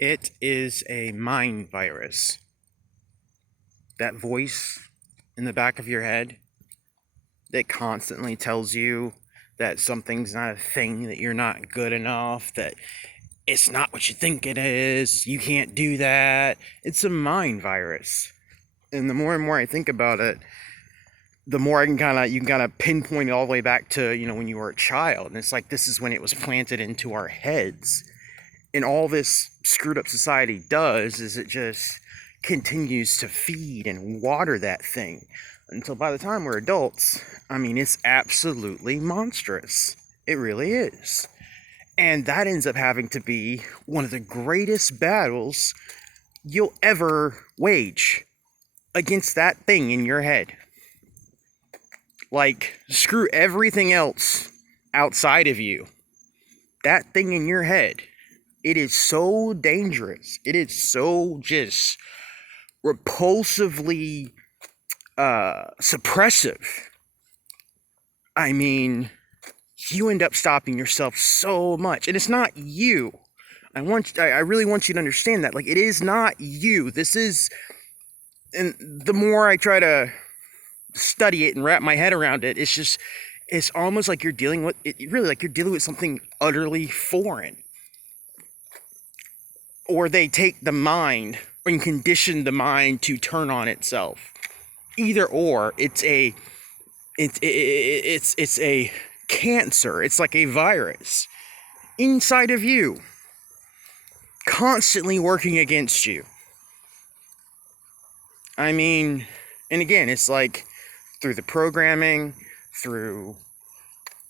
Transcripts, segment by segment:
It is a mind virus. That voice in the back of your head that constantly tells you that something's not a thing, that you're not good enough, that it's not what you think it is, you can't do that. It's a mind virus. And the more and more I think about it, the more you can kind of pinpoint it all the way back to, when you were a child. And it's like this is when it was planted into our heads. And all this screwed up society does is it just continues to feed and water that thing until by the time we're adults, it's absolutely monstrous. It really is. And that ends up having to be one of the greatest battles you'll ever wage against that thing in your head. Like, screw everything else outside of you. That thing in your head, it is so dangerous. It is so just repulsively suppressive. You end up stopping yourself so much. And it's not you. I really want you to understand that. Like, it is not you. And the more I try to study it and wrap my head around it, it's almost like you're dealing with it, really like you're dealing with something utterly foreign. Or they take the mind and condition the mind to turn on itself. Either or, it's a cancer. It's like a virus inside of you, constantly working against you. And again, it's like through the programming, through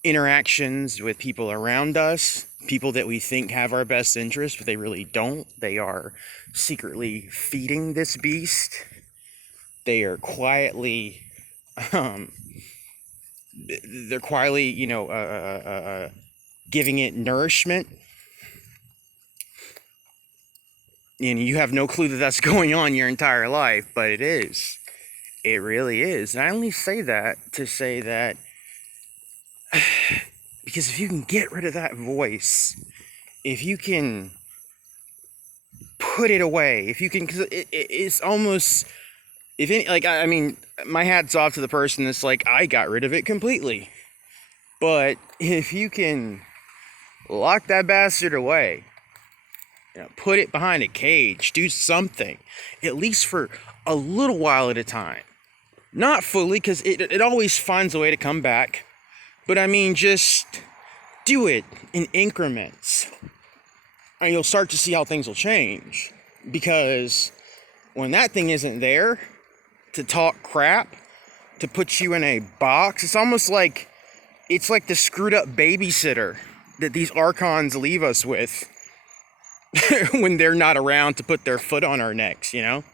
interactions with people around us, people that we think have our best interest, but they really don't. They are secretly feeding this beast. They are quietly, giving it nourishment. And you have no clue that that's going on your entire life, but it is. It really is. And I only say that to say that because if you can get rid of that voice, if you can put it away, if you can, because it's almost, my hat's off to the person that's like, I got rid of it completely. But if you can lock that bastard away, put it behind a cage, do something, at least for a little while at a time. Not fully, because it always finds a way to come back. But just do it in increments. And you'll start to see how things will change. Because when that thing isn't there to talk crap, to put you in a box, it's almost like it's like the screwed up babysitter that these archons leave us with when they're not around to put their foot on our necks, Yep.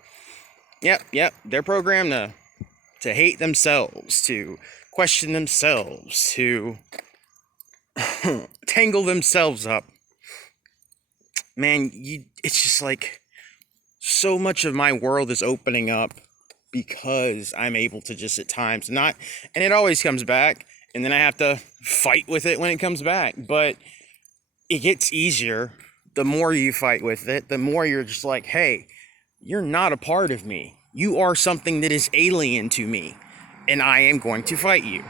They're programmed to hate themselves, to question themselves, to tangle themselves up. Man, it's just like so much of my world is opening up because I'm able to just at times and it always comes back, and then I have to fight with it when it comes back. But it gets easier the more you fight with it, the more you're just like, hey, you're not a part of me. You are something that is alien to me, and I am going to fight you.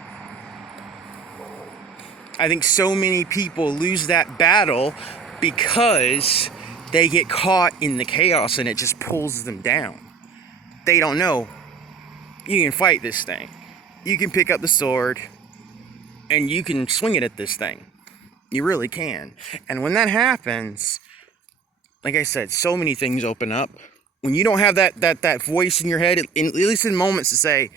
I think so many people lose that battle because they get caught in the chaos and it just pulls them down. They don't know. You can fight this thing. You can pick up the sword and you can swing it at this thing. You really can. And when that happens, like I said, so many things open up. When you don't have that voice in your head, at least in moments, to say,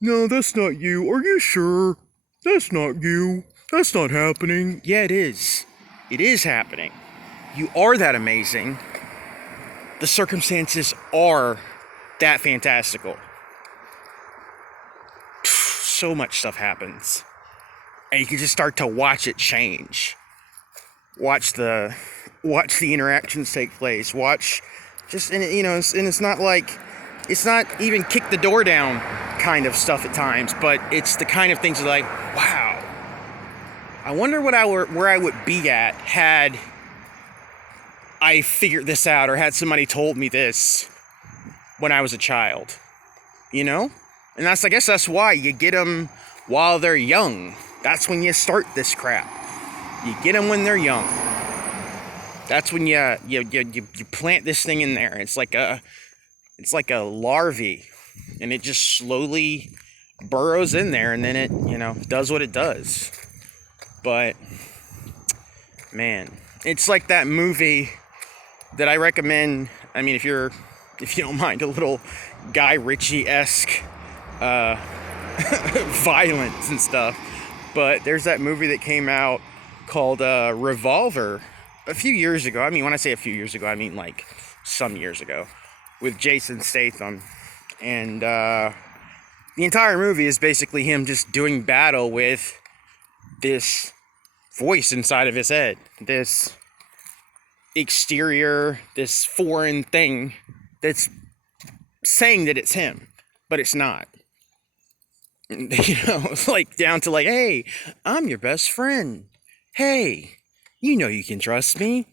no, that's not you. Are you sure? That's not you. That's not happening. Yeah, it is. It is happening. You are that amazing. The circumstances are that fantastical. So much stuff happens. And you can just start to watch it change. Watch the interactions take place. And it's not like, it's not even kick the door down kind of stuff at times, but it's the kind of things that like, wow, I wonder where I would be at had I figured this out or had somebody told me this when I was a child, you know? And I guess that's why you get them while they're young. That's when you start this crap. You get them when they're young. That's when you plant this thing in there. It's like a larvae, and it just slowly burrows in there, and then it, does what it does. But man, it's like that movie that I recommend. I mean, if you don't mind a little Guy Ritchie-esque violence and stuff, but there's that movie that came out called Revolver a few years ago. I mean, when I say a few years ago, I mean like some years ago, with Jason Statham. And the entire movie is basically him just doing battle with this voice inside of his head, this exterior, this foreign thing that's saying that it's him, but it's not. It's like down to like, hey, I'm your best friend. Hey, you can trust me.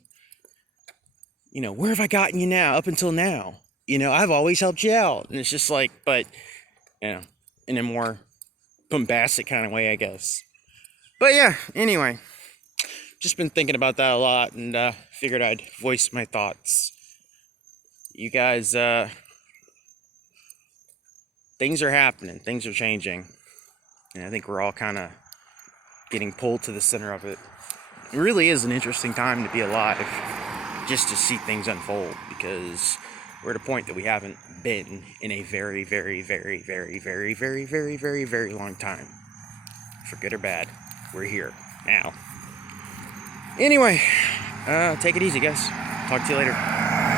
Where have I gotten you now, up until now? I've always helped you out. And it's just like, but, in a more bombastic kind of way, I guess. But yeah, anyway, just been thinking about that a lot, and figured I'd voice my thoughts. You guys, things are happening, things are changing, and I think we're all kind of getting pulled to the center of it. It really is an interesting time to be alive, just to see things unfold, because we're at a point that we haven't been in a very, very, very, very, very, very, very, very, very long time. For good or bad, we're here now. Anyway, take it easy, guys. Talk to you later.